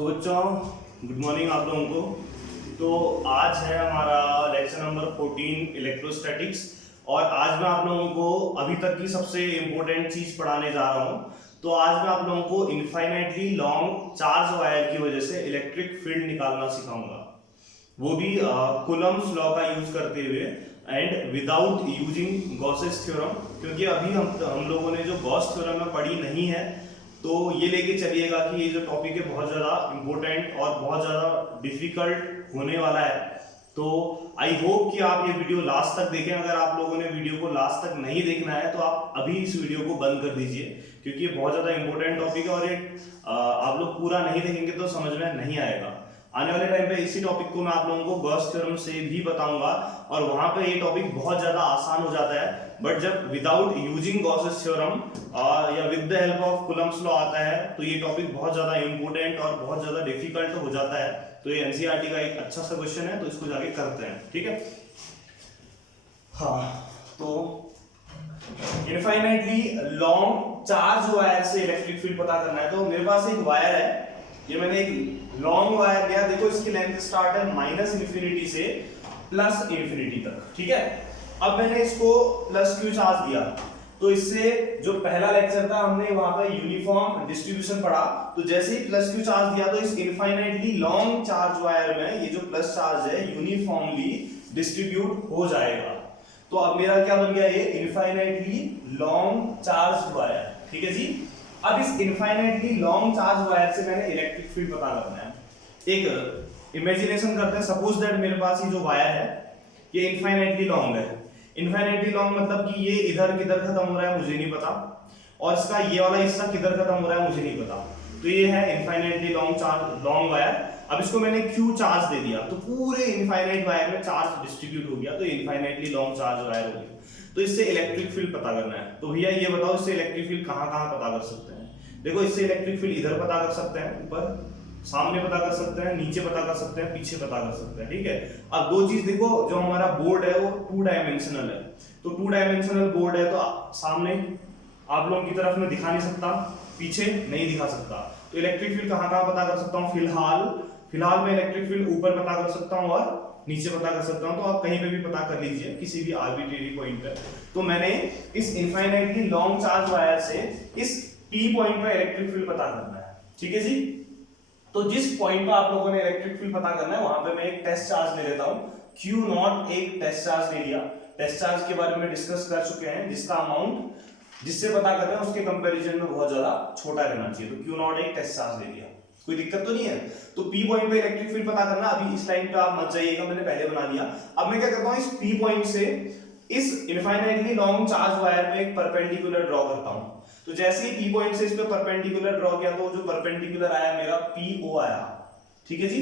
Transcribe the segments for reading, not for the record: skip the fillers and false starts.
तो बच्चों good morning आप लोगों को। तो आज है हमारा लेक्चर नंबर 14 इलेक्ट्रोस्टैटिक्स और आज मैं आप लोगों को अभी तक की सबसे इम्पोर्टेंट चीज पढ़ाने जा रहा हूँ। तो आज मैं आप लोगों को इनफाइनाइटली लॉन्ग चार्ज वायर की वजह से इलेक्ट्रिक फील्ड निकालना सिखाऊंगा, वो भी कूलम्ब्स लॉ का यूज करते हुए and without using Gauss's theorem, क्योंकि अभी हम लोगों ने जो गॉस थ्योरम में पढ़ी नहीं है। तो ये लेके चलिएगा कि ये जो टॉपिक है बहुत ज़्यादा इम्पोर्टेंट और बहुत ज़्यादा डिफिकल्ट होने वाला है। तो आई होप कि आप ये वीडियो लास्ट तक देखें। अगर आप लोगों ने वीडियो को लास्ट तक नहीं देखना है तो आप अभी इस वीडियो को बंद कर दीजिए, क्योंकि ये बहुत ज़्यादा इंपॉर्टेंट टॉपिक है और ये आप लोग पूरा नहीं देखेंगे तो समझ में नहीं आएगा। आने वाले टाइम पे इसी टॉपिक को मैं आप लोगों को गॉस थ्योरम से भी बताऊंगा और वहां पे ये टॉपिक बहुत ज्यादा आसान हो जाता है। बट जब विदाउट यूजिंग गॉसेस थ्योरम या with the help of Coulomb's law आता है तो ये टॉपिक बहुत ज्यादा इंपॉर्टेंट और बहुत ज्यादा डिफिकल्ट हो जाता है। तो ये एनसीईआरटी का एक अच्छा सा क्वेश्चन है, तो इसको जाके करते हैं, ठीक है। हाँ, तो इनफाइनाइटली लॉन्ग चार्ज वायर से इलेक्ट्रिक फील्ड पता करना है। तो मेरे पास एक वायर है, ये मैंने एक लॉन्ग वायर लिया। देखो इसकी लेंथ स्टार्ट है माइनस इन्फिनिटी से प्लस इन्फिनिटी तक, ठीक है। अब मैंने इसको प्लस क्यू चार्ज दिया, तो इससे जो पहला लेक्चर था हमने वहां पर यूनिफॉर्म डिस्ट्रीब्यूशन पढ़ा। तो जैसे ही प्लस क्यू चार्ज दिया तो इस इनफाइनाइटली लॉन्ग चार्ज वायर में ये जो प्लस चार्ज है यूनिफॉर्मली डिस्ट्रीब्यूट हो जाएगा। तो अब मेरा क्या बन गया, ये इनफाइनाइटली लॉन्ग चार्ज वायर, ठीक है जी। अब इस इनफाइनाइटली लॉन्ग चार्ज वायर से मैंने इलेक्ट्रिक फील्ड पता करना है। एक इमेजिनेशन करते हैं, सपोज दैट मेरे पास ये जो वायर है ये इनफाइनाइटली लॉन्ग है। इनफाइनाइटली लॉन्ग मतलब कि ये इधर किधर खत्म हो रहा है मुझे नहीं पता, और इसका ये वाला हिस्सा किधर खत्म हो रहा है मुझे नहीं पता। तो ये है इनफाइनाइटली लॉन्ग वायर। अब इसको मैंने क्यू चार्ज दे दिया तो पूरे इनफाइनाइट वायर में चार्ज डिस्ट्रीब्यूट हो गया, तो इनफाइनाइटली लॉन्ग चार्ज वायर हो गया। तो इससे इलेक्ट्रिक फील्ड पता करना है। तो भैया ये बताओ इससे इलेक्ट्रिक फील्ड कहां पता कर सकते हैं। देखो इससे इलेक्ट्रिक फील्ड इधर पता कर सकते हैं, ऊपर सामने पता कर सकते हैं, नीचे पता कर सकते हैं, पीछे पता कर सकते हैं, ठीक है। अब दो चीज देखो, जो हमारा बोर्ड है वो 2 डायमेंशनल है। तो 2 डायमेंशनल बोर्ड है तो सामने आप लोगों की तरफ में दिखा नहीं सकता, पीछे नहीं दिखा सकता। तो इलेक्ट्रिक फील्ड कहां पता कर सकता हूँ, फिलहाल मैं इलेक्ट्रिक फील्ड ऊपर पता कर सकता हूँ और नीचे पता कर सकता हूँ। तो आप कहीं पे भी पता कर लीजिए किसी भी आर्बिट्रेरी पॉइंट पे। तो मैंने इस इनफाइनाइटली लॉन्ग चार्ज वायर से इस पी पॉइंट पे इलेक्ट्रिक फील्ड पता करना है, ठीक है जी। तो जिस पॉइंट पे आप लोगों ने इलेक्ट्रिक फील्ड पता करना है वहां पे मैं एक टेस्ट चार्ज ले लेता हूँ, क्यू नॉट। एक टेस्ट चार्ज ले लिया। टेस्ट चार्ज के बारे में डिस्कस कर चुके हैं, जिसका अमाउंट जिससे पता कर रहे हैं उसके कंपैरिजन में बहुत ज्यादा छोटा रहना चाहिए। तो क्यू नॉट एक टेस्ट चार्ज ले लिया, कोई दिक्कत तो नहीं है। तो पी पॉइंट पे इलेक्ट्रिक फील्ड पता करना, अभी इस लाइन पे आप मत जाइएगा, मैंने पहले बना लिया। अब मैं क्या करता हूँ, इस पी पॉइंट से इस इनफाइनाइटली लॉन्ग चार्ज वायर पे एक परपेंडिकुलर ड्रॉ करता हूँ। तो जैसे ही पी पॉइंट से इस पे परपेंडिकुलर ड्रॉ किया तो जो परपेंडिकुलर आया मेरा पीओ आया, ठीक है जी।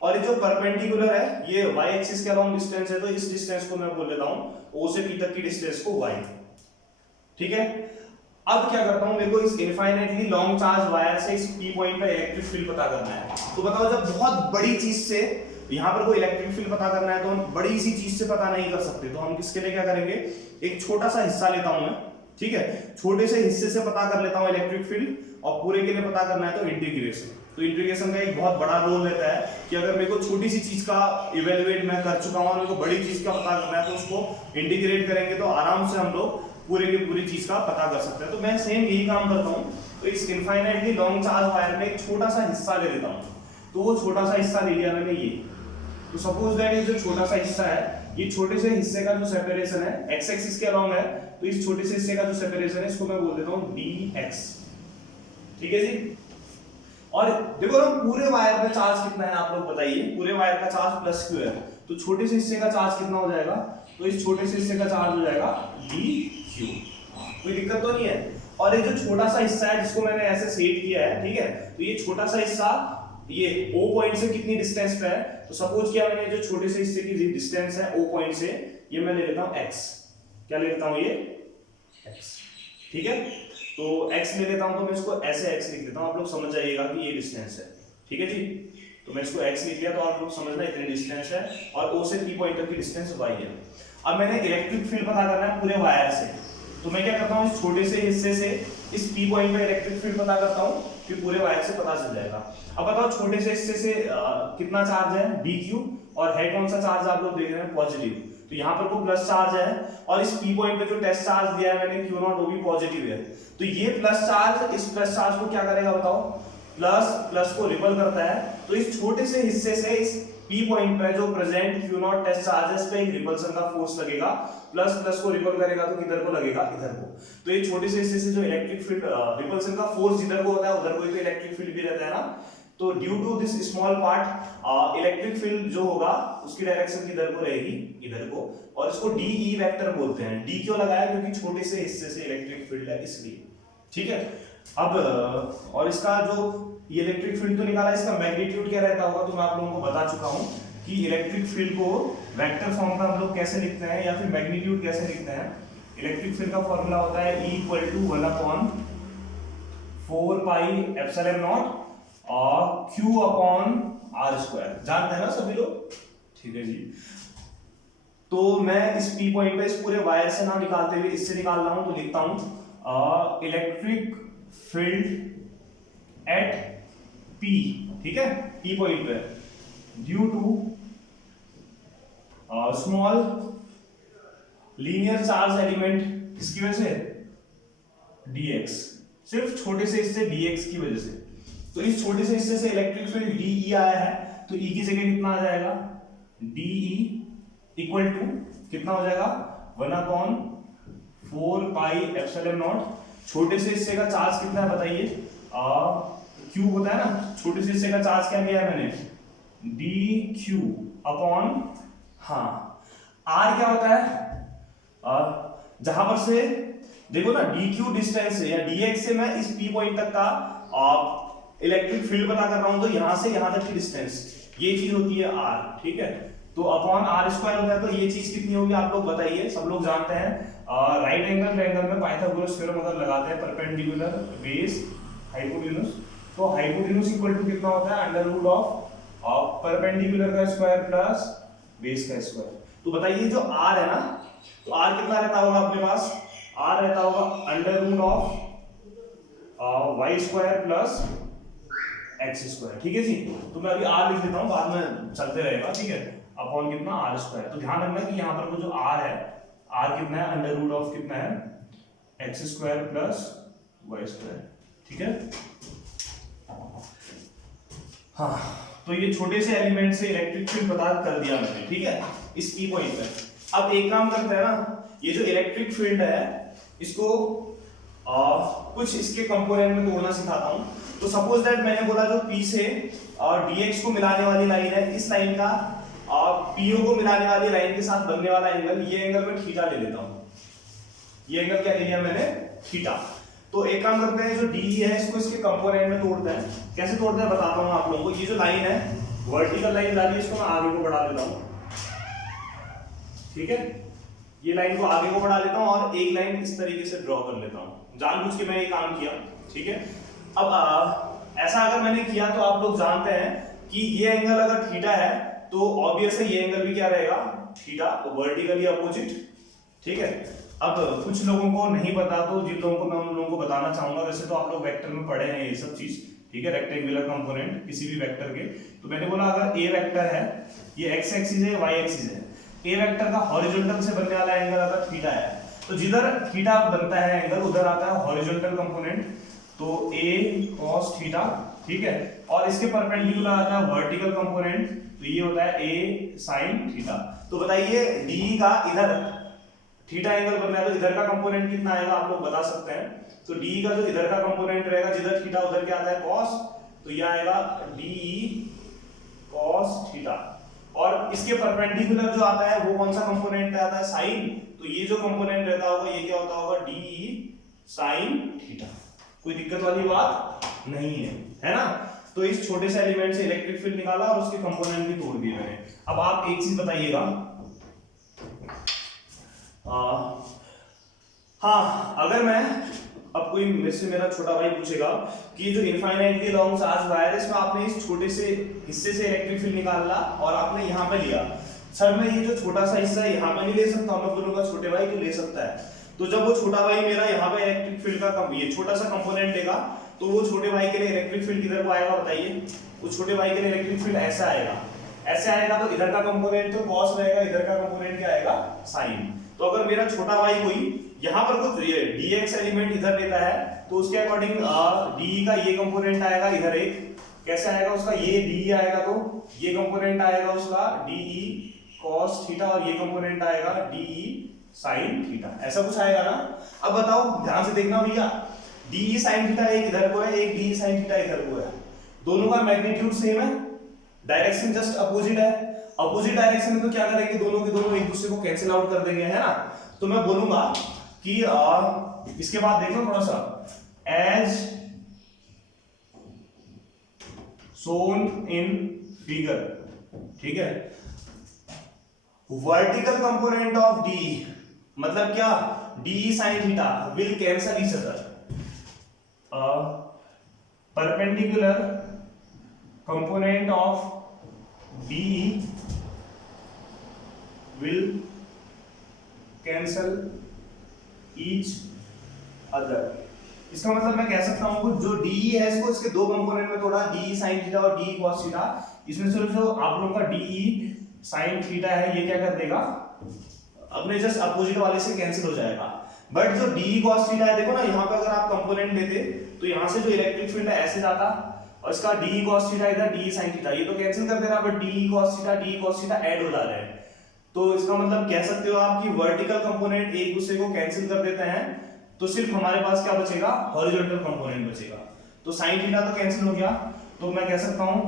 और ये जो परपेंडिकुलर है ये y एक्सिस के अलोंग डिस्टेंस है, तो इस डिस्टेंस को मैं बोल लेता हूं o से p तक की डिस्टेंस को y, ठीक है। अब क्या करता हूं, मेरे को इस इनफाइनाइटली लॉन्ग चार्ज वायर से इस p पॉइंट पे इलेक्ट्रिक फील्ड पता करना है। तो बताओ, जब बहुत बड़ी चीज से यहां पर कोई इलेक्ट्रिक फील्ड पता करना है तो हम बड़ी सी चीज से पता नहीं कर सकते। तो हम किसके लिए क्या करेंगे, एक छोटा सा हिस्सा लेता हूं मैं, ठीक है। छोटे से हिस्से से पता कर लेता हूं इलेक्ट्रिक फील्ड, और पूरे के लिए पता करना है तो इंटीग्रेशन। तो इंटीग्रेशन का एक बहुत बड़ा रोल रहता है कि अगर मेरे को छोटी सी चीज का इवेल्युएट मैं कर चुका हूं और मेरे को बड़ी चीज का पता करना है तो उसको इंटीग्रेट करेंगे तो आराम से हम लोग पूरे की पूरी चीज का पता कर सकते हैं। तो मैं सेम यही काम करता हूं। तो इस इनफाइनाइटली लॉन्ग चार्ज वायर में एक छोटा सा हिस्सा ले लेता हूं। तो वो छोटा सा हिस्सा ले लिया मैंने, ये। तो सपोज दैट ये जो छोटा सा हिस्सा है, ये छोटे से हिस्से का जो सेपरेशन है x एक्सिस के अलोंग है, तो इस छोटे से हिस्से का जो सेपरेशन है इसको मैं बोल देता हूं dx, ठीक है जी। और देखो ना, पूरे वायर पे चार्ज कितना है आप लोग बताइए। पूरे वायर का चार्ज प्लस क्यू है, तो छोटे से हिस्से का चार्ज कितना हो जाएगा, तो इस छोटे से हिस्से का चार्ज हो जाएगा dq, कोई दिक्कत तो नहीं है। और ये जो छोटा सा हिस्सा है जिसको मैंने ऐसे सेट किया है, ठीक है, तो ये छोटा सा हिस्सा ये O पॉइंट से कितनी डिस्टेंस पे है। तो सपोज किया मैंने जो छोटे से हिस्से की डिस्टेंस है O पॉइंट से, ये मैं ले लेता हूं x। क्या ले लेता हूं, ये x, ठीक है। तो x ले लेता हूं तो मैं इसको ऐसे x लिख देता हूं, आप लोग समझ जाइएगा कि ये डिस्टेंस है, ठीक है जी। तो मैं इसको x लिख लिया तो आप लोग समझना इतनी डिस्टेंस है, और O से P पॉइंट तक की डिस्टेंस y है। अब मैंने इलेक्ट्रिक फील्ड पता करना है पूरे वायर से, तो मैं क्या करता हूं, इस छोटे से हिस्से से इस P पॉइंट पे इलेक्ट्रिक फील्ड पता करता हूं, फिर पूरे वायर से पता चल जाएगा। अब बताओ छोटे से हिस्से से कितना चार्ज है dq, और है कौन सा चार्ज आप लोग देख रहे हैं पॉजिटिव, तो यहाँ पर वो प्लस चार्ज है, और इस पी पॉइंट पे जो टेस्ट चार्ज दिया है मैंने Q0 वो भी पॉजिटिव है। तो ये प्लस चार्ज इस प्लस चार्ज को क्या करेगा बताओ, प्लस प्लस को रिपल करता है। तो इस छोटे से हिस्से से इस पी पॉइंट पे जो प्रेजेंट Q0 टेस्ट चार्ज है इस पे एक रिपल्सन का फोर्स लगेगा, प्लस प्लस को रिपल करेगा तो किधर को लगेगा, इधर को। तो ये छोटे से हिस्से से जो इलेक्ट्रिक फील्ड रिपल्सन का फोर्स जिधर को होता है उधर को ही तो इलेक्ट्रिक फील्ड भी रहता है ना। तो due to this small part electric field जो होगा उसकी डायरेक्शन किधर को रहेगी, इधर को, और इसको डीई वेक्टर बोलते हैं। डी क्यों लगाया, क्योंकि छोटे से हिस्से से इलेक्ट्रिक फील्ड है इसलिए, ठीक है। अब और इसका जो ये इलेक्ट्रिक फील्ड तो निकाला, इसका मैग्नीट्यूड क्या रहता होगा तो मैं आप लोगों को बता चुका हूं कि इलेक्ट्रिक फील्ड को वेक्टर फॉर्म में हम लोग कैसे लिखते हैं या फिर मैग्नीट्यूड कैसे लिखते हैं। इलेक्ट्रिक फील्ड का फॉर्मूला होता है E = 1/4 पाई एप्सिलॉन नॉट और Q/r²। जानते हैं ना सभी लोग, ठीक है जी। तो मैं इस P पॉइंट पे इस पूरे वायर से ना निकालते हुए इससे निकाल रहा हूं, तो लिखता हूं इलेक्ट्रिक फील्ड एट P, ठीक है, P पॉइंट पे due to small linear charge element, किसकी वजह से, dx, सिर्फ छोटे से हिस्से dx की वजह से। तो इस छोटे से हिस्से से इलेक्ट्रिक फील्ड dE आया है, तो E की जगह कितना आ जाएगा, dE इक्वल टू कितना हो जाएगा 1/4 पाई एप्सिलॉन नॉट। छोटे से हिस्से का चार्ज कितना है बताइए, Q होता है ना, छोटे से हिस्से का चार्ज क्या लिया है मैंने, dQ अपॉन, हाँ R क्या होता है, जहां पर से देखो ना dQ डिस्टेंस से या dx से मैं इस P पॉइंट तक का इलेक्ट्रिक फील्ड पता कर रहा हूं, तो यहां से यहां तक की डिस्टेंस ये चीज होती है r, ठीक है। तो अपॉन r² होता है, तो ये चीज कितनी होगी आप लोग बताइए, सब लोग जानते हैं राइट एंगल ट्रायंगल में पाइथागोरस थ्योरम अगर लगाते हैं परपेंडिकुलर बेस हाइपोटेन्यूज, तो हाइपोटेन्यूज इक्वल टू कितना होता है, अंडर रूट ऑफ परपेंडिकुलर का स्क्वायर प्लस बेस का स्क्वायर। तो बताइए जो r है ना, तो r कितना रहता होगा अपने पास, r रहता होगा under root of y² plus x², ठीक है जी। तो मैं अभी r लिख देता हूं, बाद में चलते रहेगा, ठीक है, अपॉन कितना r²। तो ध्यान रखना कि यहाँ पर वो जो r है, r कितना है, अंडर रूट ऑफ कितना है, x² प्लस y², ठीक है। हाँ, तो ये छोटे से एलिमेंट से इलेक्ट्रिक फील्ड पता कर दिया मैंने, ठीक है, इस की पॉइंट पे। अब एक काम करते हैं ना, ये जो इलेक्ट्रिक फील्ड है इसको कुछ इसके कंपोनेंट में तोड़ना सिखाता हूं। तो सपोज दैट मैंने बोला जो P से dx को मिलाने वाली लाइन है, इस लाइन का PO को मिलाने वाली लाइन के साथ बनने वाला एंगल, ये एंगल मैं थीटा ले लेता हूं। ये एंगल क्या ले लिया मैंने, थीटा। तो एक काम करते हैं, जो DE है इसको इसके कंपोनेंट में तोड़ते हैं। कैसे तोड़ते हैं बताता हूं आप लोगों को। ये जो लाइन है वर्टिकल लाइन जा रही है, इसको मैं आगे को बढ़ा देता हूं, ठीक है। ये लाइन को आगे को बढ़ा लेता हूं और एक लाइन इस तरीके से ड्रॉ कर लेता हूं, जानबूझ के मैं ये काम किया, ठीक है। अब ऐसा अगर मैंने किया तो आप लोग जानते हैं कि ये एंगल अगर थीटा है तो ऑब्वियस है ये एंगल भी क्या रहेगा, थीटा, वर्टिकली अपोजिट, ठीक है। अब कुछ लोगों को नहीं पता, तो जिन लोगों को मैं उन लोगों को बताना चाहूंगा। वैसे तो आप लोग वेक्टर में पढ़े हैं ये सब चीज, ठीक है, रेक्टेंगुलर कंपोनेंट किसी भी वेक्टर के। तो मैंने बोला अगर ए वेक्टर है, ये एक्स एक्सिस है, वाई एक्सिस है, ए वेक्टर का हॉरिजॉन्टल से बनने वाला एंगल अगर थीटा है, तो जिधर थीटा बनता है एंगल उधर आता है हॉरिजॉन्टल कंपोनेंट, तो a cos थीटा, ठीक है। और इसके परपेंडिकुलर आता है वर्टिकल कंपोनेंट, तो ये होता है a sin थीटा। तो बताइए d का इधर थीटा एंगल बन रहा है, तो इधर का कंपोनेंट कितना आएगा आप लोग बता सकते हैं। तो d का जो इधर का कंपोनेंट रहेगा, जिधर थीटा उधर क्या आता है cos, तो ये आएगा de cos थीटा। और इसके परपेंडिकुलर जो आता है वो कौन सा कंपोनेंट आता है, sin। तो ये जो कंपोनेंट रहता होगा ये क्या होता होगा, de sin थीटा। कोई दिक्कत वाली बात नहीं है ना। तो इस छोटे से एलिमेंट से इलेक्ट्रिक फील्ड निकाला और उसके कंपोनेंट भी तोड़ दिए मैंने। अब आप एक चीज बताइएगा, हाँ, अगर मैं अब कोई मुझसे मेरा छोटा भाई पूछेगा कि जो इनफाइनाइटली लॉन्ग चार्ज वायर है, इसमें आपने इस छोटे से हिस्से से इलेक्ट्रिक फील्ड निकाला और आपने यहाँ पे लिया, सर मैं ये जो छोटा सा हिस्सा है यहाँ पे नहीं ले सकता, मैं बोलूंगा छोटे भाई तो ले सकता है। तो जब वो छोटा भाई मेरा यहाँ पे इलेक्ट्रिक फील्ड का ये छोटा सा कंपोनेंट लेगा, तो वो छोटे भाई के लिए इलेक्ट्रिक फील्ड किधर को आएगा बताइए? उस छोटे भाई के लिए इलेक्ट्रिक फील्ड ऐसा आएगा, ऐसे आएगा। तो इधर का कंपोनेंट तो cos रहेगा, इधर का कंपोनेंट क्या आएगा? sin। तो अगर मेरा छोटा भाई कोई यहाँ पर कुछ ये dx एलिमेंट इधर लेता है तो उसके अकॉर्डिंग d का ये कंपोनेंट आएगा इधर, एक कैसे आएगा उसका, ये d आएगा तो ये कंपोनेंट आएगा उसका de cos थीटा, और ये कंपोनेंट आएगा de sin थीटा, ऐसा कुछ आएगा ना। अब बताओ ध्यान से देखना भैया, de sin थीटा एक इधर को है, एक de sin थीटा इधर को है, दोनों का मैग्नीट्यूड सेम है, डायरेक्शन जस्ट अपोजिट है। अपोजिट डायरेक्शन में तो क्या करेंगे, दोनों के दोनों एक दूसरे को कैंसिल आउट कर देंगे, है ना। तो मैं बोलूंगा कि इसके बाद देखो थोड़ा सा, एज shown in figure, ठीक है। वर्टिकल कंपोनेंट ऑफ d मतलब क्या, d sin theta will cancel each other, perpendicular component of d will cancel each other। इसका मतलब मैं कह सकता हूं जो d है इसको इसके दो कंपोनेंट में तोड़ा, d sin थीटा और d cos थीटा, इसमें से जो आप लोगों का d sin थीटा है ये क्या कर देगा, अपने जस्ट अपोजिट वाले से कैंसिल हो जाएगा। बट जो d cos थीटा है देखो ना, यहाँ पे अगर आप कंपोनेंट लेते तो यहाँ से जो इलेक्ट्रिक फील्ड है ऐसे जाता, और इसका d cos थीटा इधर d sin थीटा, ये तो कैंसिल कर दे रहा, but d cos theta add हो जा रहे हैं। तो इसका मतलब कह सकते हो आप कि वर्टिकल कंपोनेंट एक दूसरे को कैंसिल कर देते हैं, तो सिर्फ हमारे पास क्या बचेगा, हॉरिजॉन्टल कंपोनेंट बचेगा। तो sin थीटा तो कैंसिल हो गया, तो मैं कह सकता हूं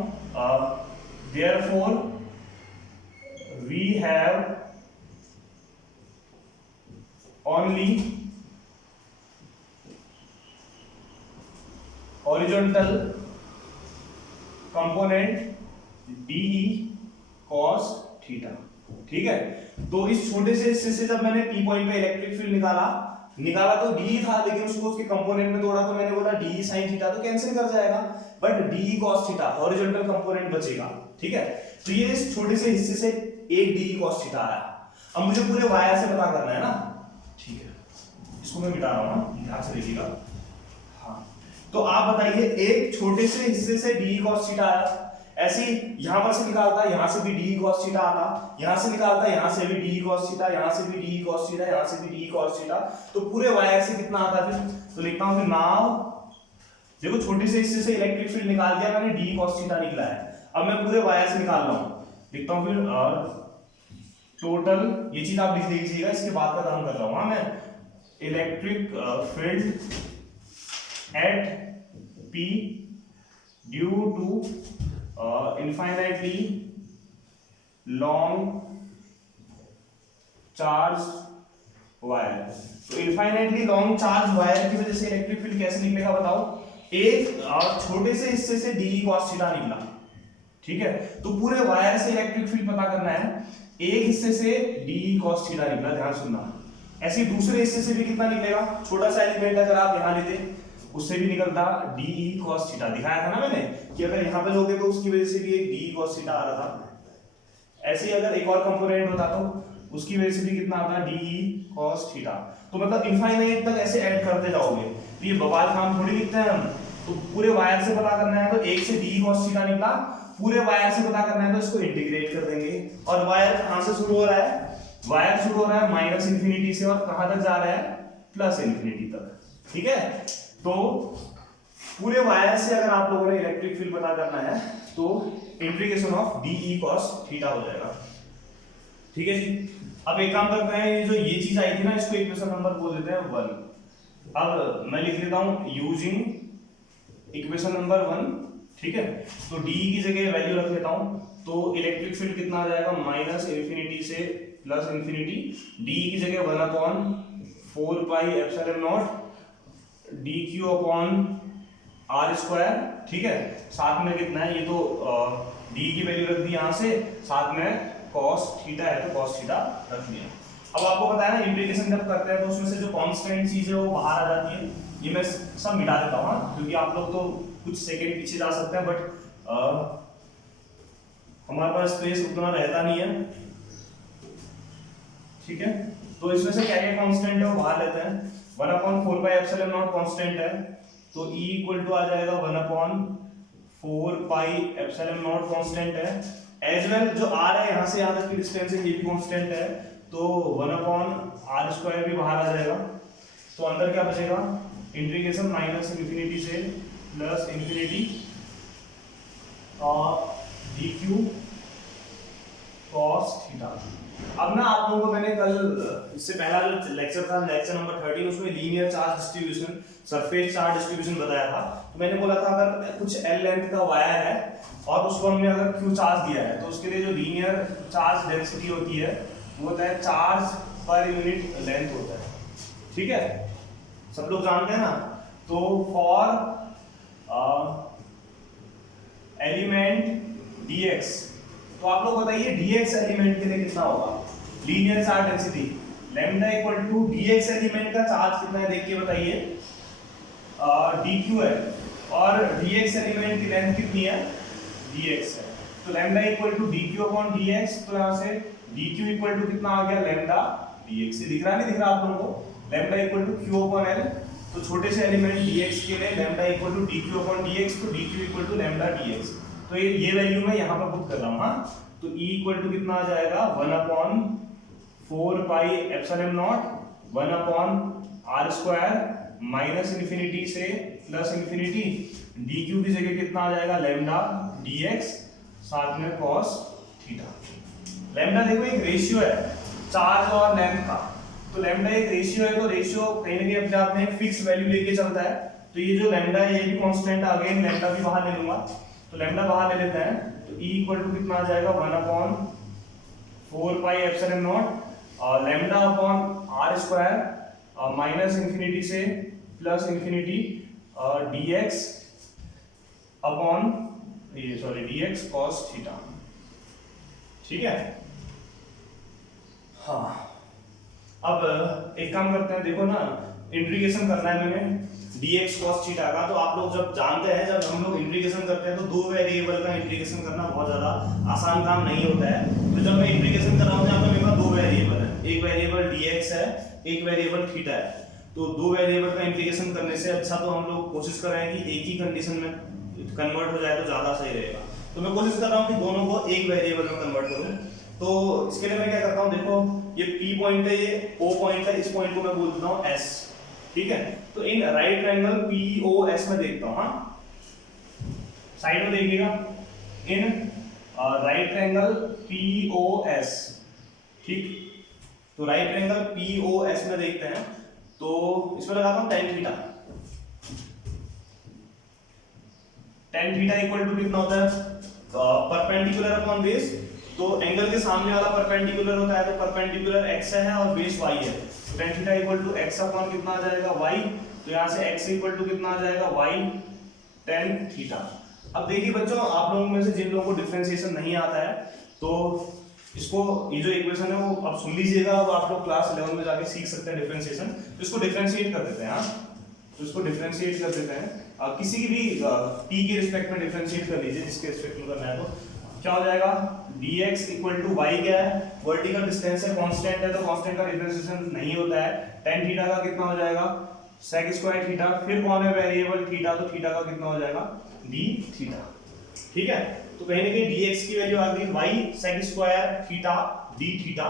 therefore we have only horizontal component de cos theta, ठीक है। तो इस छोटे से हिस्से से जब मैंने P पॉइंट पे इलेक्ट्रिक फील्ड निकाला तो d था, लेकिन उसको उसके कंपोनेंट में तोड़ा तो मैंने बोला d sin थीटा तो कैंसिल कर जाएगा, but d cos theta horizontal component बचेगा, ठीक है। तो ये इस छोटे से हिस्से से एक d cos थीटा आया। अब मुझे पूरे वायर से पता करना है ना, ठीक है, इसको मैं मिटा रहा हूं, ध्यान से देखिएगा। हाँ, तो आप बताइए एक छोटे से हिस्से से d cos थीटा आया, ऐसे यहां पर से निकालता, यहां से भी d cos थीटा आता, यहां से निकालता, यहां से भी d cos थीटा, यहां से भी d cos थीटा, यहां से भी d cos थीटा, तो पूरे वायर से कितना आता फिर, तो लिखता हूं कि नाउ देखो छोटे से हिस्से से इलेक्ट्रिक फील्ड निकाल दिया मैंने, d cos थीटा निकला है। अब मैं पूरे वायर से निकाल रहा हूं, लिखता हूं फिर टोटल, ये चीज आप लिख लीजिएगा, इसके बाद का काम कर रहा हूं। हां, मैं electric field at p due to infinitely long charge wire। तो infinitely long charge wire की वजह से इलेक्ट्रिक फील्ड कैसे निकलेगा बताओ, एक छोटे से हिस्से से d cos थीटा निकला, ठीक है। तो पूरे वायर से इलेक्ट्रिक फील्ड पता करना है, एक हिस्से से d cos थीटा निकला, ध्यान सुनना। ऐसे दूसरे हिस्से से भी कितना निकलेगा, छोटा सा एलिमेंट अगर आप यहां लेते उससे भी निकलता de cos थीटा, दिखाया था ना मैंने कि अगर यहां पे लोगे तो उसकी वजह से भी एक de cos थीटा आ रहा था। ऐसे ही अगर एक और कंपोनेंट होता तो उसकी वजह से भी कितना आता है, de cos थीटा। तो मतलब इनफाइनाइट तक ऐसे ऐड करते जाओगे, तो ये बवाल काम थोड़ी लिखते हैं हम। तो पूरे वायर से पता करना है तो एक से de cos थीटा निकला, पूरे वायर से पता करना है तो इसको इंटीग्रेट कर देंगे। और वायर कहां से शुरू हो रहा है, वायर शुरू हो रहा है माइनस इंफिनिटी से, और कहां तक जा रहा है, प्लस इंफिनिटी तक, ठीक है। तो पूरे वायर से अगर आप लोगों ने इलेक्ट्रिक फील्ड पता करना है तो integration of de cos theta हो जाएगा, ठीक है जी। अब एक काम करते हैं, ये जो ये चीज आई थी ना, इसको इक्वेशन नंबर बोल देते हैं 1। अब मैं लिख लेता हूं यूजिंग इक्वेशन नंबर 1, ठीक है। तो d की जगह वैल्यू रख लेता हूं, तो इलेक्ट्रिक फील्ड कितना आ जाएगा, माइनस इंफिनिटी से प्लस इंफिनिटी, d की जगह 1/4 pi epsilon not dq upon r square, ठीक है। साथ में कितना है, ये तो d की वैल्यू रख दी यहां से, साथ में cos थीटा है तो cos थीटा रख दिया। अब आपको पता है ना इंटीग्रेशन जब करते हैं तो उसमें से जो कांस्टेंट चीज है वो बाहर आ जाती है, ये मैं सब मिटा देता हूं, क्योंकि आप लोग तो कुछ सेकंड पीछे जा सकते हैं, बट हमारे पास स्पेस उतना रहता नहीं है, ठीक है। तो इसमें से क्या क्या कांस्टेंट है वो बाहर लेते हैं, 1/4 पाई एप्सिलॉन नॉट कांस्टेंट है, तो E इक्वल टू आ जाएगा 1/4 पाई एप्सिलॉन नॉट कांस्टेंट है, एज वेल जो r है यहाँ से यहाँ तक की डिस्टेंस है ये भी कांस्टेंट है, तो 1/r² भी बाहर आ जाएगा। तो अंदर क्या बचेगा, इंटीग्रेशन माइनस इन्फिनिटी से प्लस इन्फिनिटी और dq cos थीटा। अब ना आप लोगों को मैंने कल इससे पहला जो लेक्चर था, लेक्चर नंबर 13, उसमें linear charge distribution, surface charge distribution बताया था। तो मैंने बोला था अगर कुछ l लेंथ का वायर है और उस वन में अगर q चार्ज दिया है तो उसके लिए जो लीनियर चार्ज डेंसिटी होती है वो होता है चार्ज पर यूनिट लेंथ होता है, ठीक है, सब लोग जानते हैं ना। तो फॉर एलिमेंट dx, तो आप लोग बताइए dx एलिमेंट के लिए कितना होगा, linear charge density lambda equal to dx element का चार्ज कितना है देख के बताइए, dq है, और dx एलिमेंट की लेंथ कितनी है, dx है, तो lambda equal to dq upon dx, तो यहाँ से dq इक्वल टू कितना आ गया, लैम्डा dx। से दिख रहा नहीं दिख रहा आप लोगों को, lambda equal to q upon l, तो छोटे से एलिमेंट dx के लिए lambda equal to dq upon dx, तो dq equal to lambda dx। तो ये वैल्यू मैं यहाँ पर पुट कर रहा हूँ, हाँ, तो E इक्वल टू कितना आ जाएगा, 1/4 pi epsilon not 1/r² minus infinity से प्लस इन्फिनिटी, dq की जगह कितना आ जाएगा, लैम्डा dx साथ में cos थीटा। लैम्डा देखो एक रेशियो है चार्ज और लेंथ का, तो लैम्डा एक रेशियो है, तो रेशियो कहीं ना कहीं अपने आप में फिक्स वैल्यू लेके चलता है, तो ये जो लैम्डा है ये भी कांस्टेंट, अगेन लैम्डा भी बाहर ले लूंगा, तो लैम्डा बाहर ले लेते हैं, तो E इक्वल टू कितना आ जाएगा, 1/4 पाई एप्सिलॉन नॉट और lambda upon r² minus infinity से प्लस इन्फिनिटी dx अपॉन ये सॉरी dx cos थीटा, ठीक है। हाँ, अब एक काम करते हैं, देखो ना इंटीग्रेशन करना है मैंने dx cos थीटा का, तो आप लोग जब जानते हैं जब हम लोग इंटीग्रेशन करते हैं तो दो वेरिएबल का इंटीग्रेशन करना बहुत ज्यादा आसान काम नहीं होता है। तो जब मैं इंटीग्रेशन कर रहा हूँ यहाँ पे मेरे पास दो वेरिएबल है, एक वेरिएबल dx है, एक वेरिएबल थीटा है, तो दो वेरिएबल का इंटीग्रेशन करने से अच्छा तो हम लोग कोशिश कर रहे हैं कि एक ही कंडीशन में कन्वर्ट हो जाए तो ज्यादा सही रहेगा। तो मैं कोशिश कर रहा हूँ कि दोनों को एक वेरिएबल में कन्वर्ट करूँ, तो इसके लिए मैं क्या करता हूँ, देखो ये P पॉइंट है, ये O पॉइंट है, इस पॉइंट को मैं बोल देता हूँ S, ठीक है। तो इन राइट ट्रायंगल POS में देखता हूँ, हाँ साइड में देखिएगा, इन राइट ट्रायंगल POS, ठीक, तो राइट ट्रायंगल POS में देखते हैं, तो इसमें लगाता हूँ tan theta. tan theta equal to कितना होता है, परपेंडिकुलर अपॉन बेस, तो एंगल के सामने वाला परपेंडिकुलर होता है, तो परपेंडिकुलर x है और बेस y है, तो tan theta equal to x upon कितना आ जाएगा, y, तो यहाँ से x इक्वल टू कितना आ जाएगा, y tan थीटा। अब देखिए बच्चों, आप लोगों में से जिन लोगों को डिफरेंशिएशन नहीं आता है तो इसको, ये जो इक्वेशन है वो अब सुन लीजिएगा, अब आप लोग क्लास 11 में जाके सीख सकते हैं डिफरेंशिएशन। तो इसको डिफरेंशिएट कर देते हैं, हाँ, तो इसको डिफरेंशिएट कर देते हैं, किसी की भी t के रिस्पेक्ट में डिफरेंशिएट कर लीजिए, जिसके रिस्पेक्ट में करना है, तो क्या हो जाएगा, dx इक्वल टू y क्या है, वर्टिकल डिस्टेंस है, कांस्टेंट है, तो कांस्टेंट का डिफरेंशिएशन नहीं होता है, tan थीटा का कितना हो जाएगा, sec स्क्वायर थीटा, फिर कौन है वेरिएबल थीटा, तो थीटा का कितना हो जाएगा, d थीटा, ठीक है। तो कहीं ना कहीं dx की वैल्यू आ गई y sec square theta d theta,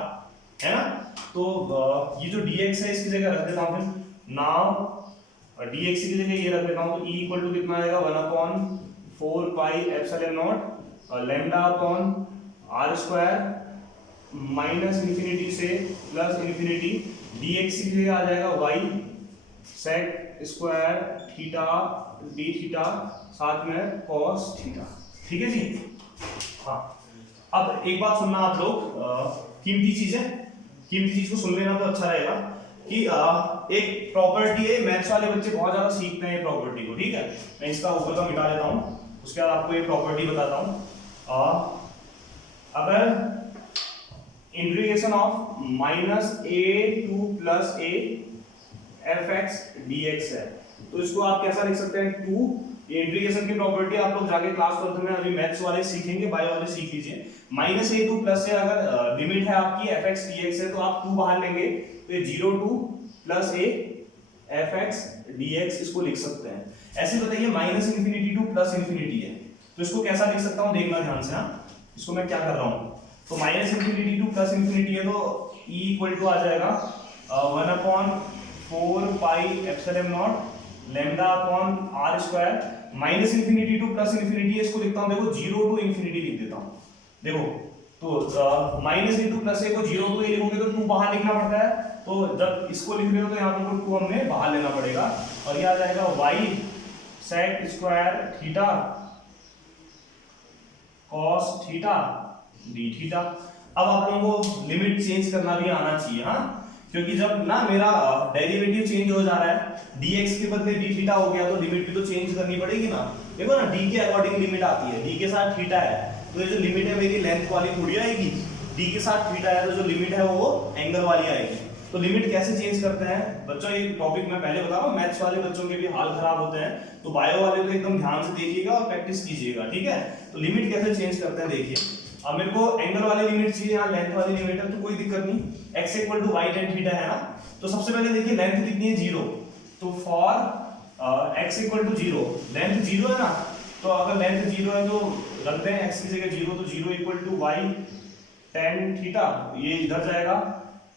है ना। तो ये जो dx है इसकी जगह रख देता हूं, फिर नाउ dx की जगह ये रख देता हूं, तो e इक्वल टू कितना आएगा, 1/4 pi epsilon naught lambda upon r² minus infinity से प्लस इन्फिनिटी, dx की जगह आ जाएगा y sec square theta d theta साथ में cos थीटा, ठीक है जी। हाँ, अब एक बात सुनना आप लोग, कीमती चीज को सुन लेना तो अच्छा रहेगा कि एक प्रॉपर्टी है, मैथ्स वाले बच्चे बहुत ज्यादा सीखते हैं ये प्रॉपर्टी को, ठीक है। मैं इसका ऊपर का मिटा देता हूँ, उसके बाद आपको ये प्रॉपर्टी बताता हूँ। अगर integration of -a to +a fx dx है, तो इसको आप कैसा लिख सकते हैं, 2, ये इंटीग्रेशन की प्रॉपर्टी आप लोग जाके क्लास 12 में अभी मैथ्स वाले सीखेंगे, बायो वाले सीख लीजिए। -a to +a अगर लिमिट है आपकी fx dx है, तो आप 2 बाहर लेंगे, तो ये 0 to +a fx dx इसको लिख सकते हैं। ऐसे बताइए minus infinity to plus infinity है, तो इसको कैसा लिख सकता हूँ, देखना ध्यान से। हाँ, इसको मैं क्या कर रहा हूँ, तो minus infinity to plus infinity है, तो ई इक्वल टू आ जाएगा 1/4 pi epsilon naught lambda upon r square. Minus infinity to plus infinity है, इसको लिखता हूँ देखो 0 टू इन्फिनिटी लिख देता हूँ। देखो तो माइनस इंटू प्लस ए को 0 टू ए लिखोगे तो 2 बाहर लिखना पड़ता है, तो जब इसको लिख रहे हो तो यहाँ पर 2 हमने बाहर लेना पड़ेगा, और ये आ जाएगा y sec square theta cos theta d theta. अब आप लोगों को लिमिट चेंज करना भी आना चाहिए। हाँ, क्योंकि जब ना मेरा डेरिवेटिव चेंज हो जा रहा है, dx के बदले d थीटा हो गया, तो लिमिट भी तो चेंज करनी पड़ेगी ना। देखो ना, d के अकॉर्डिंग लिमिट आती है, d के साथ थीटा है, तो ये जो लिमिट है मेरी लेंथ वाली थोड़ी आएगी, d के साथ थीटा है तो जो लिमिट है वो एंगल वाली आएगी। तो लिमिट कैसे चेंज करते हैं बच्चों, ये टॉपिक मैं पहले बता रहा हूँ, मैथ्स वाले बच्चों के भी हाल खराब होते हैं, तो बायो वाले तो एकदम ध्यान से देखिएगा और प्रैक्टिस कीजिएगा, ठीक है। तो लिमिट कैसे चेंज करते हैं देखिए। अब मेरे को एंगल वाली लिमिट चाहिए, यहाँ लेंथ वाली लिमिट है, तो कोई दिक्कत नहीं, x equal to y tan theta है ना। तो सबसे पहले देखिए लेंथ कितनी है, 0, तो for x equal to 0, length 0 है ना, तो अगर लेंथ 0 है तो रख दें x की जगह 0, तो 0 equal to y tan theta, ये इधर जाएगा,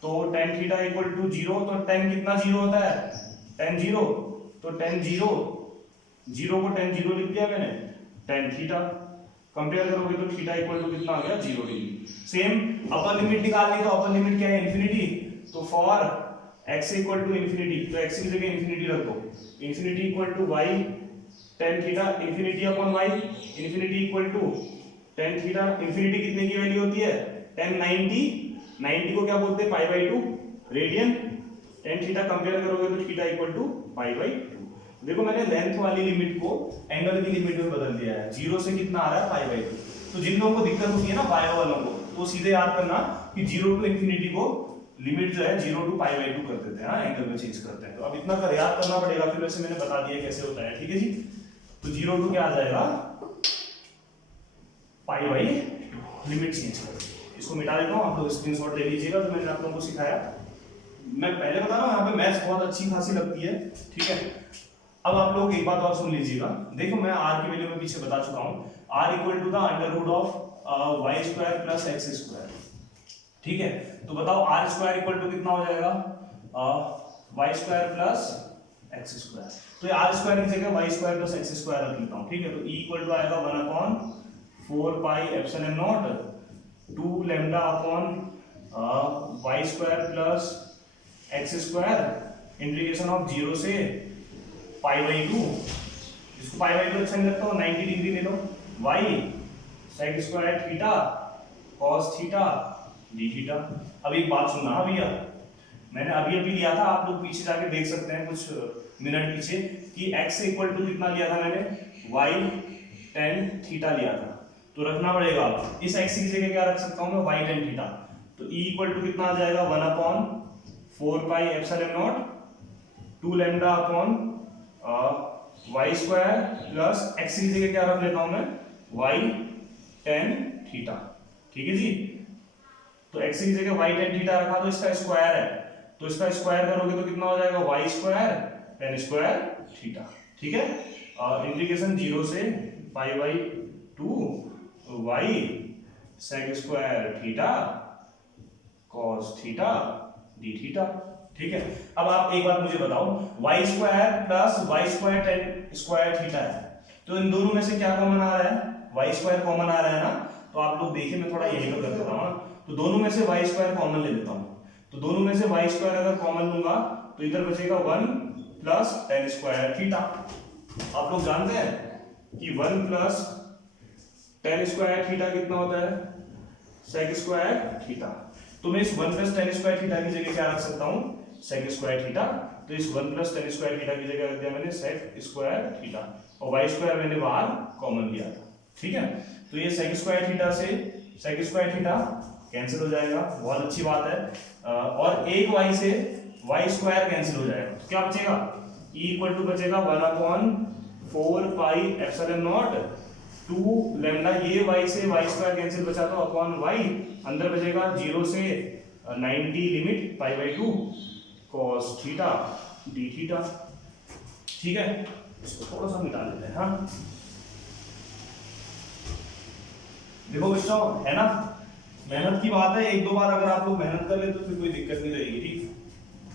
तो tan थीटा इक्वल टू 0, तो tan कितना 0 होता है, tan 0, तो tan 0 को tan 0 लिख दिया मैंने, tan थीटा कंपेयर करोगे तो थीटा इक्वल टू कितना आ गया, 0 डिग्री। सेम अपर लिमिट निकालनी है, तो अपर लिमिट क्या है, इन्फिनिटी, तो for x equal to infinity, तो x की जगह इन्फिनिटी रख दो, infinity equal to y tan theta, infinity upon y, infinity equal to tan theta, infinity कितने की वैल्यू होती है, tan 90, 90 को क्या बोलते हैं, pi by 2 radian, tan theta compare करोगे तो theta equal to pi by 2। देखो मैंने लेंथ वाली लिमिट को एंगल की लिमिट में बदल दिया है, 0 से कितना आ रहा है, पाई बाई 2। तो जिन लोगों को दिक्कत होती है ना बायो वालों को, तो सीधे याद करना कि 0 टू इन्फिनिटी को लिमिट जो है 0 टू पाई बाई 2 कर देते हैं, हाँ, एंगल में चेंज करते हैं। तो अब इतना कर याद करना पड़ेगा, फिर वैसे मैंने बता दिया कैसे होता है, ठीक है जी। तो 0 टू क्या आ जाएगा, पाई बाई लिमिट चेंज कर, इसको मिटा देता हूँ, आप लोग स्क्रीनशॉट ले लीजिएगा जो मैंने आप लोगों को सिखाया। मैं पहले बता रहा हूँ यहाँ पे मैथ्स बहुत अच्छी खासी लगती है, ठीक है। अब आप लोग एक बात और सुन लीजिएगा, देखो मैं r की वैल्यू में पीछे बता चुका हूँ, r equal to the under root of y square plus x square, ठीक है। तो बताओ r स्क्वायर इक्वल टू कितना हो जाएगा, y square plus x square, तो r स्क्वायर की जगह y square plus x square रख लेता हूँ, ठीक है। तो e इक्वल टू आएगा 1/4 pi epsilon not 2 lambda upon y square plus x square integration of 0 से पाई बाई 2, इसको पाई बाई 2 अच्छा नहीं लगता, 90 डिग्री ले लो, y sec square theta cos theta d theta. अब एक बात सुनना भैया, मैंने अभी लिया था, आप लोग पीछे जाके देख सकते हैं कुछ मिनट पीछे, कि x इक्वल टू कितना लिया था मैंने, y tan थीटा लिया था, तो रखना पड़ेगा इस x की जगह क्या रख सकता हूं मैं, y tan थीटा, तो e इक्वल टू कितना आ जाएगा, 1/4 pi epsilon not 2 lambda upon y square plus x की जगह क्या रख लेता हूं मैं, y tan थीटा, ठीक है जी। तो x की जगह y tan थीटा रखा, तो इसका स्क्वायर है, तो इसका स्क्वायर करोगे तो कितना हो जाएगा, y square tan square theta, ठीक है। इंटीग्रेशन 0 से पाई by 2 y sec square theta cos theta d theta, ठीक है। अब आप एक बात मुझे बताओ, y square plus y square tan square theta है, तो इन दोनों में से क्या कॉमन आ रहा है, y स्क्वायर कॉमन आ रहा है ना, तो आप लोग देखिए मैं थोड़ा यही तो कर देता हूँ, तो दोनों में से y स्क्वायर कॉमन ले लेता हूँ, तो दोनों में से y स्क्वायर अगर कॉमन लूंगा तो इधर बचेगा 1 प्लस tan स्क्वायर थीटा। आप लोग जानते हैं कि 1 प्लस tan स्क्वायर थीटा कितना होता है, sec स्क्वायर थीटा, तो मैं इस 1 प्लस tan स्क्वायर थीटा की जगह क्या रख सकता हूँ, sec स्क्वायर थीटा, तो इस 1 प्लस tan स्क्वायर थीटा की जगह रख दिया मैंने sec स्क्वायर थीटा, और y स्क्वायर मैंने बाहर कॉमन लिया था, ठीक है। तो ये sec स्क्वायर थीटा से sec स्क्वायर थीटा कैंसिल हो जाएगा, बहुत अच्छी बात है, और एक y से y स्क्वायर कैंसिल हो जाएगा, तो क्या बचेगा, e इक्वल टू बचेगा 1/4 पाई एप्सिलॉन नॉट 2 लैम्डा, ये y से y स्क्वायर कैंसिल बचा तो अपॉन y, अंदर बचेगा 0 से 90 limit pi by 2 cos theta d theta, ठीक है। इसको थोड़ा सा मिटा लेते हैं। हाँ देखो बच्चों, है ना, मेहनत की बात है, एक दो बार अगर आप लोग मेहनत कर ले तो फिर कोई दिक्कत नहीं रहेगी। ठीक,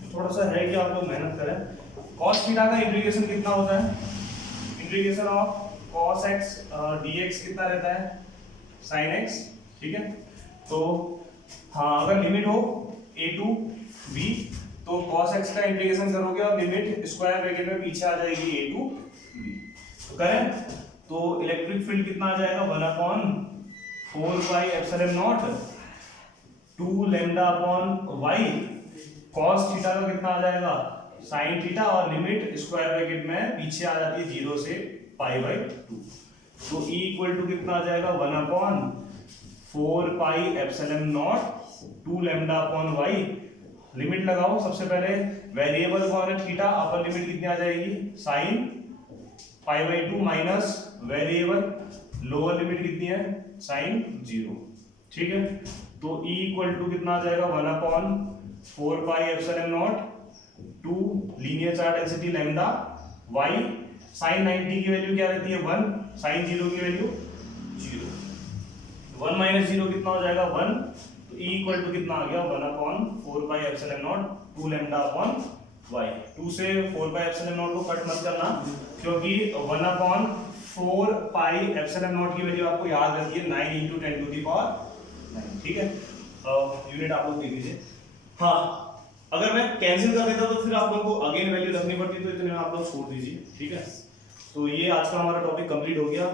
तो थोड़ा सा है कि आप लोग मेहनत करें। cos थीटा का इंटीग्रेशन कितना होता है? Integration of cos x dx कितना रहता है? sin x। ठीक है, तो हाँ अगर लिमिट हो a टू b तो cos x का इंटीग्रेशन करोगे और लिमिट स्क्वायर ब्रैकेट में पीछे आ जाएगी a टू b। तो करें तो इलेक्ट्रिक फील्ड कितना आ जाएगा? 1/4 pi epsilon not 2 lambda upon y। cos theta का कितना आ जाएगा? sin थीटा, और लिमिट स्क्वायर ब्रैकेट में पीछे आ जाती है 0 से π/2। तो E इक्वल टू कितना आ जाएगा? 1/4 pi epsilon not 2 lambda upon y। Limit लगाओ, सबसे पहले वेरिएबल कौन है? थीटा, अपर लिमिट कितनी आ जाएगी? sin π/2 minus variable lower limit कितनी है? sin 0। ठीक है, तो E इक्वल टू कितना आ जाएगा? 1/4 pi epsilon not 2 linear charge density lambda y। sin 90 की वैल्यू क्या रहती है? 1। sin 0 की वैल्यू 0। 1 माइनस 0 कितना हो जाएगा? 1। तो E इक्वल टू कितना आ गया? 1/4 pi epsilon not 2 lambda upon y। 2 से 4 पाई एप्सिलॉन नॉट को कट मत करना, क्योंकि 1/4 पाई एप्सिलॉन नॉट की वैल्यू आपको याद रहती है 9 × 10⁹ ठीक है, यूनिट आप लोग देख लीजिए। हाँ अगर मैं कैंसिल कर देता तो फिर आप लोगों को अगेन वैल्यू रखनी पड़ती, तो इतने में आप लोग छोड़ दीजिए। ठीक है, तो ये आज का हमारा टॉपिक कंप्लीट हो गया।